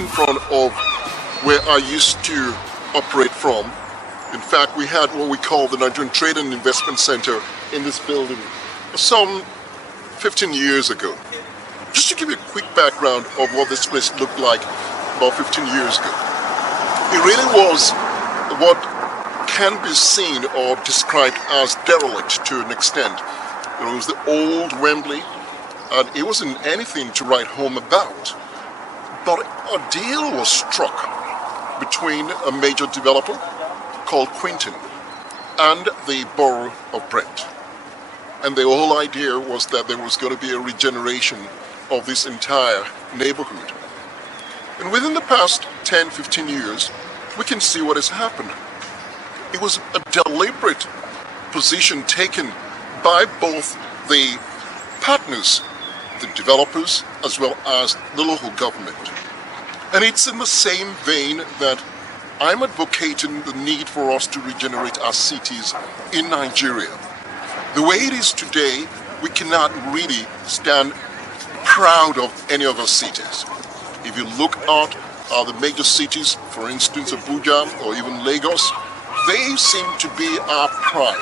in front of where I used to operate from. In fact, we had what we call the Nigerian Trade and Investment Center in this building some 15 years ago. Just to give you a quick background of what this place looked like about 15 years ago. It really was what can be seen or described as derelict to an extent. You know, it was the old Wembley, and it wasn't anything to write home about. But a deal was struck between a major developer called Quinton and the borough of Brent. And the whole idea was that there was going to be a regeneration of this entire neighborhood. And within the past 10-15 years, we can see what has happened. It was a deliberate position taken by both the partners, the developers, as well as the local government. And it's in the same vein that I'm advocating the need for us to regenerate our cities in Nigeria. The way it is today, we cannot really stand proud of any of our cities. If you look at the major cities, for instance Abuja or even Lagos, they seem to be our pride.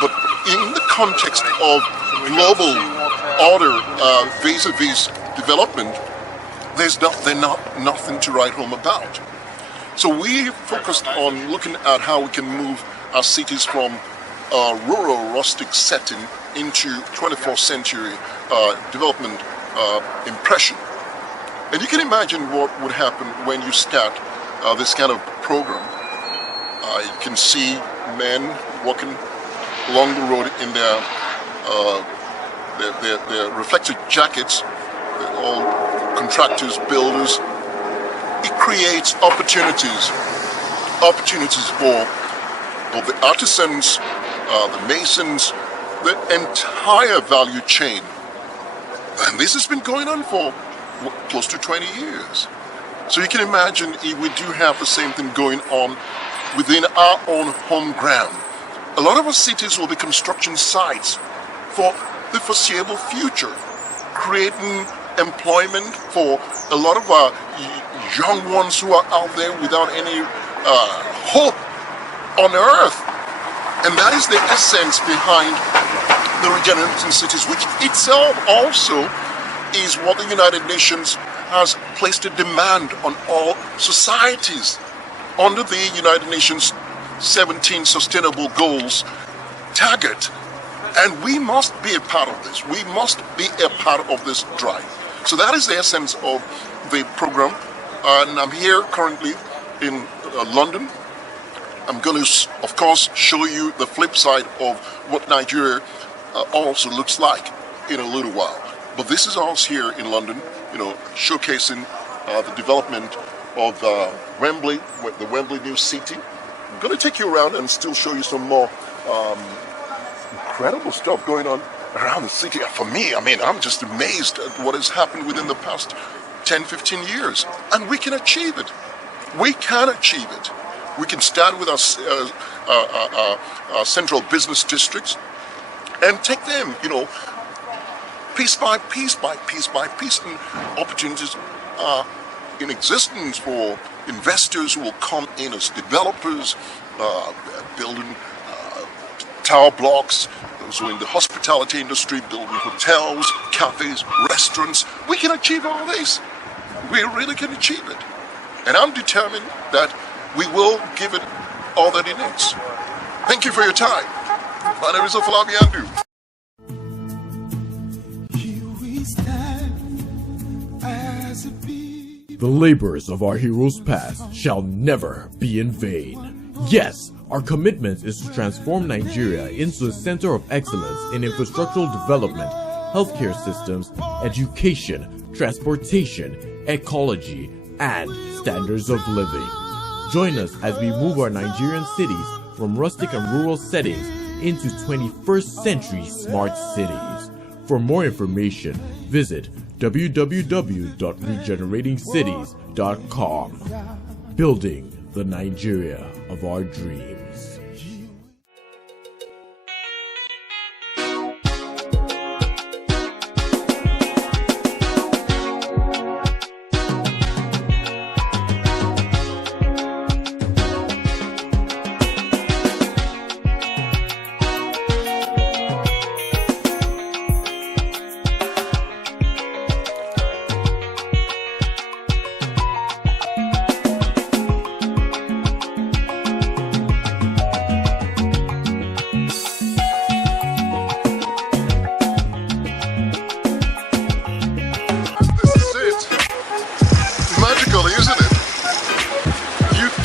But in the context of global order vis-a-vis development, they're nothing to write home about. So we focused on looking at how we can move our cities from a rural, rustic setting into 21st century development impression. And you can imagine what would happen when you start this kind of program. You can see men walking along the road in their reflective jackets. They're all contractors, builders. It creates opportunities for both the artisans, the masons, the entire value chain. And this has been going on for close to 20 years. So you can imagine if we do have the same thing going on within our own home ground. A lot of our cities will be construction sites for the foreseeable future, creating employment for a lot of our young ones who are out there without any hope on earth. And that is the essence behind the regenerating cities, which itself also is what the United Nations has placed a demand on all societies under the United Nations 17 Sustainable Goals target. And we must be a part of this. We must be a part of this drive. So that is the essence of the program. And I'm here currently in London. I'm going to, of course, show you the flip side of what Nigeria also looks like in a little while. But this is us here in London, you know, showcasing the development of Wembley, the Wembley new city. I'm going to take you around and still show you some more incredible stuff going on around the city. For me, I mean, I'm just amazed at what has happened within the past 10-15 years. And we can achieve it. We can achieve it. We can start with our central business districts and take them, you know, piece by piece by piece by piece. And opportunities are in existence for investors who will come in as developers, building tower blocks, those who are in the hospitality industry, building hotels, cafes, restaurants. We can achieve all this. We really can achieve it. And I'm determined that we will give it all that it needs. Thank you for your time. My name is Afolabi Andu. The labors of our heroes past shall never be in vain. Yes, our commitment is to transform Nigeria into a center of excellence in infrastructural development, healthcare systems, education, transportation, ecology, and standards of living. Join us as we move our Nigerian cities from rustic and rural settings into 21st century smart cities. For more information, visit www.regeneratingscities.com. Building the Nigeria of our dreams.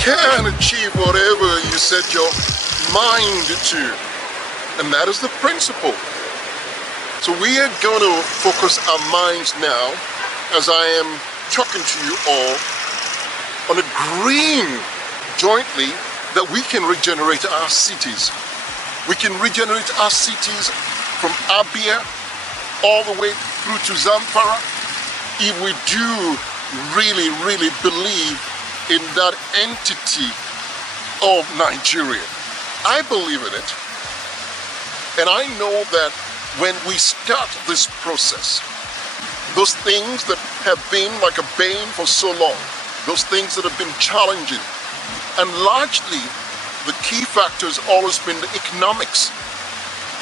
can achieve whatever you set your mind to. And that is the principle. So we are going to focus our minds now, as I am talking to you all, on agreeing jointly that we can regenerate our cities. We can regenerate our cities from Abia all the way through to Zamfara if we do really, really believe in that entity of Nigeria. I believe in it, and I know that when we start this process, those things that have been like a bane for so long, those things that have been challenging, and largely the key factor has always been the economics.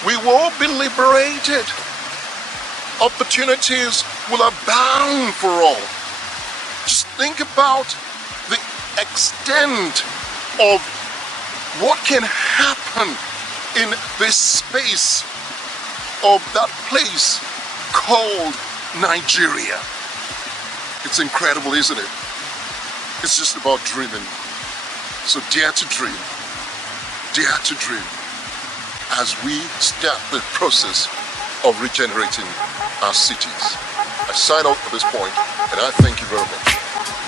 We will be liberated. Opportunities will abound for all. Just think about the extent of what can happen in this space of that place called Nigeria. It's incredible, isn't it? It's just about dreaming. So dare to dream. Dare to dream as we start the process of regenerating our cities. I sign off at this point, and I thank you very much.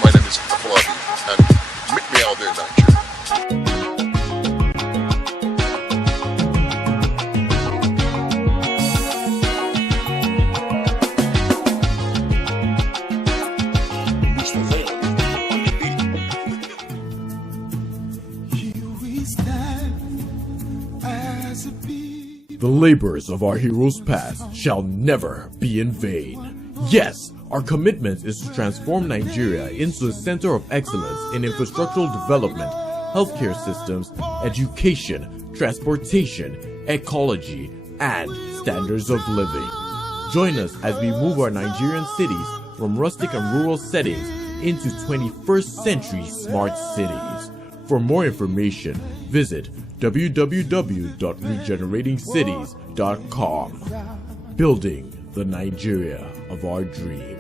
My name is Afolabi, and meet me out there in Nigeria. The labors of our heroes past shall never be in vain. Yes, our commitment is to transform Nigeria into a center of excellence in infrastructural development, healthcare systems, education, transportation, ecology, and standards of living. Join us as we move our Nigerian cities from rustic and rural settings into 21st century smart cities. For more information, visit www.regeneratingcities.com. Building the Nigeria of our dreams.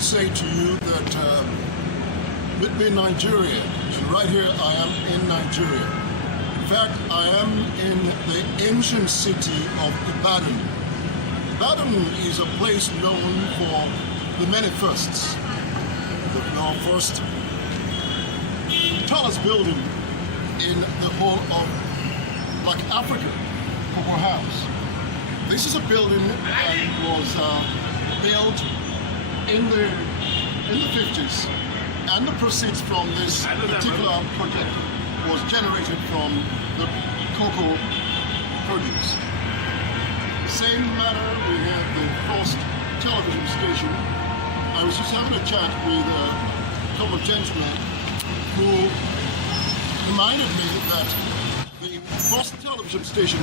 Say to you that meet me in Nigeria, and right here I am in Nigeria. In fact, I am in the ancient city of Ibadan. Ibadan is a place known for the many firsts. The first tallest building in the whole of like Africa, Cocoa House. This is a building that was built in the 50s, and the proceeds from this particular project was generated from the cocoa produce. Same matter, we have the first television station. I was just having a chat with a couple of gentlemen who reminded me that the first television station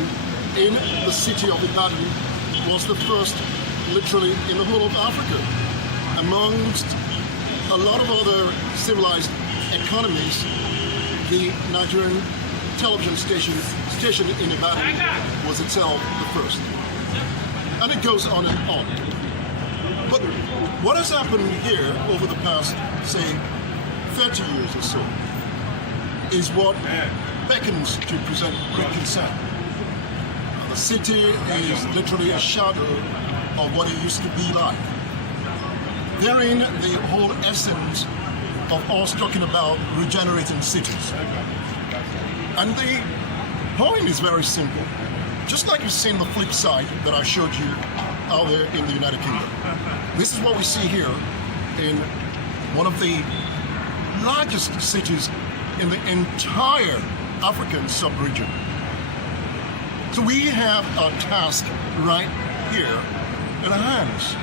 in the city of Ibadan was the first literally in the whole of Africa. Amongst a lot of other civilized economies, the Nigerian television station in Ibadan was itself the first. And it goes on and on. But what has happened here over the past, say, 30 years or so, is what beckons to present great concern. The city is literally a shadow of what it used to be like. Therein, the whole essence of us talking about regenerating cities. And the point is very simple. Just like you've seen the flip side that I showed you out there in the United Kingdom. This is what we see here in one of the largest cities in the entire African sub-region. So we have a task right here in our hands.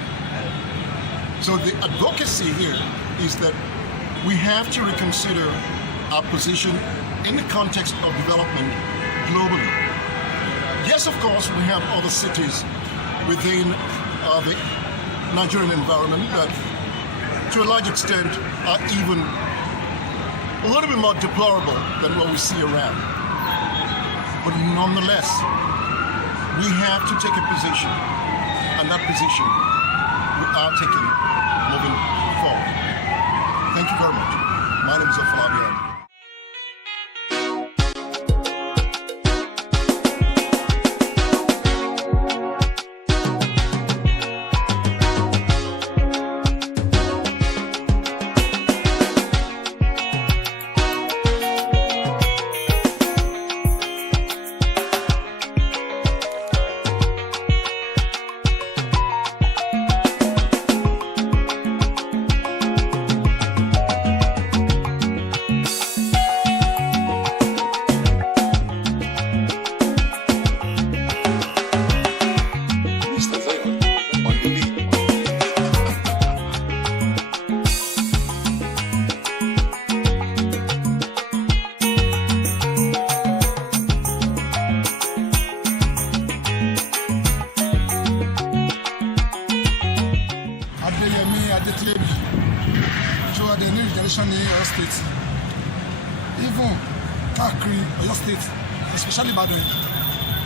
So the advocacy here is that we have to reconsider our position in the context of development globally. Yes, of course, we have other cities within the Nigerian environment that, to a large extent, are even a little bit more deplorable than what we see around. But nonetheless, we have to take a position, and that position we are taking moving forward. Thank you very much. My name is Afolabi Andu. So the new generation in Oyo State, even káàkiri Oyo State, especially Ìbàdàn,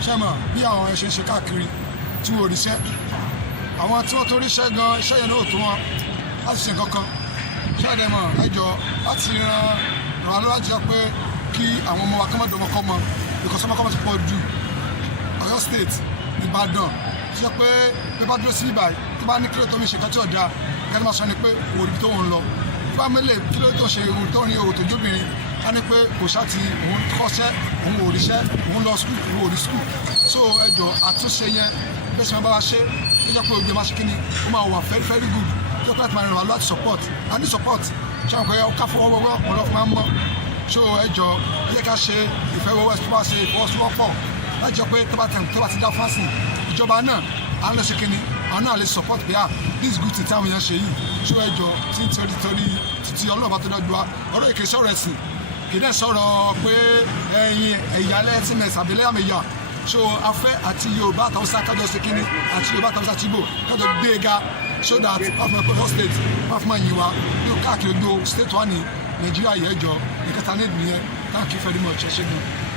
ṣẹ́mọ̀ bí àwọn ẹ̀ṣẹ̀ ṣe káàkiri tí wọ́n ríṣẹ́, àwọn tí wọ́n tó ríṣẹ́ gan iṣẹ́ yẹn náà tó wọn láti ṣe nǹkan kan, ṣáàdẹ̀mọ̀ ẹjọ́ láti ràn án lọ́wọ́ jẹ́ pé kí àwọn ọmọ wa kọ́ máa dọ̀mọ́ kọ́ mọ́ because ọmọkọ́mọ́ ti pọ̀ jù Oyo State Ìbàdàn ṣe pé bí bá dúró sí ibà tí bá ní kílò tó mi ṣe kẹ́tí ọ̀dà kẹ́tí máa sọ ni pé òòrì tó ń lọ bí bá mẹ́lẹ̀ kílò tó ṣe òòrì tó ń rí òòrì tó jóbìnrin á ní pé kò ṣáàtì òun kọ́ṣẹ́ òun ò ríṣẹ́ òun lọ skul òun ò rí skul so ẹjọ́ àtúnṣe yẹn bí ṣe máa bá wa ṣe ó jẹ́ pé ògbé máa ṣe kíni ó máa wà very very good tó pẹ́ àti máa rìn wá láti support a ní support ṣáà pé ká fọwọ́wọ́wọ́ ọ̀pọ̀lọpọ̀ máa ń mọ́ so ẹjọ́ ilé ká ṣe ìfọwọ́sowọ́pọ̀ láti jọ pé tó bá ti dá fásitì ìjọba náà à ń lọ ṣe kíni àwọn náà lè support pé this good thing táwọn èèyàn ṣe yìí so ẹjọ́ tí ń torí títí ọlọ́ọ̀bá tó dájú wa ọ̀rọ̀ èké sọ̀rọ̀ ẹ̀sìn kì í dẹ̀ sọ̀rọ̀ pé ẹ̀yin ẹ̀yàlẹ́ tí mẹ̀ sàbílẹ̀ àmìyà so afẹ́ àti Yorùbá àtàwùsá kájọ ṣe kíni àti Yorùbá àtàwùsá tìgbò kájọ gbé e ga so that ọ̀fọ̀ ẹ̀kọ́ state wọ́n fi máa yìn wá ní káàkiri gbogbo state wa ní Nàìjíríà yẹ ẹjọ́ ìkẹta ní ìdùnnú thank you very much ṣe gan.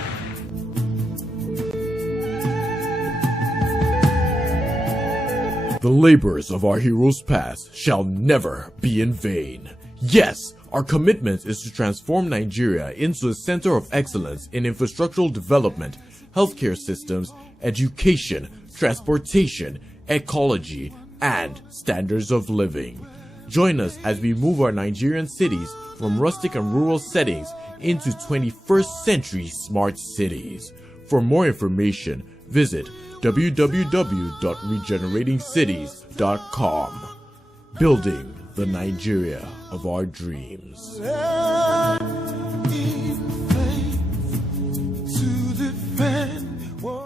The labors of our heroes past shall never be in vain. Yes, our commitment is to transform Nigeria into a center of excellence in infrastructural development, healthcare systems, education, transportation, ecology, and standards of living. Join us as we move our Nigerian cities from rustic and rural settings into 21st century smart cities. For more information, visit www.regeneratingcities.com. Building the Nigeria of our dreams.